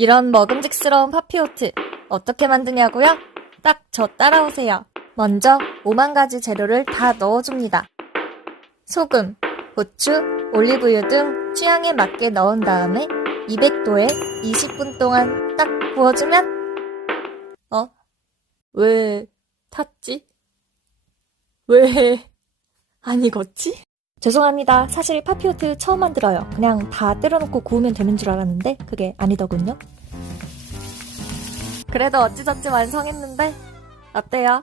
이런 먹음직스러운 파피오트 어떻게 만드냐고요? 딱 저 따라오세요. 먼저 5만 가지 재료를 다 넣어줍니다. 소금, 고추, 올리브유 등 취향에 맞게 넣은 다음에 200도에 20분 동안 딱 구워주면 왜 탔지? 왜 안 익었지? 죄송합니다. 사실 파피오트 처음 만들어요. 그냥 다 때려놓고 구우면 되는 줄 알았는데 그게 아니더군요. 그래도 어찌저찌 완성했는데 어때요?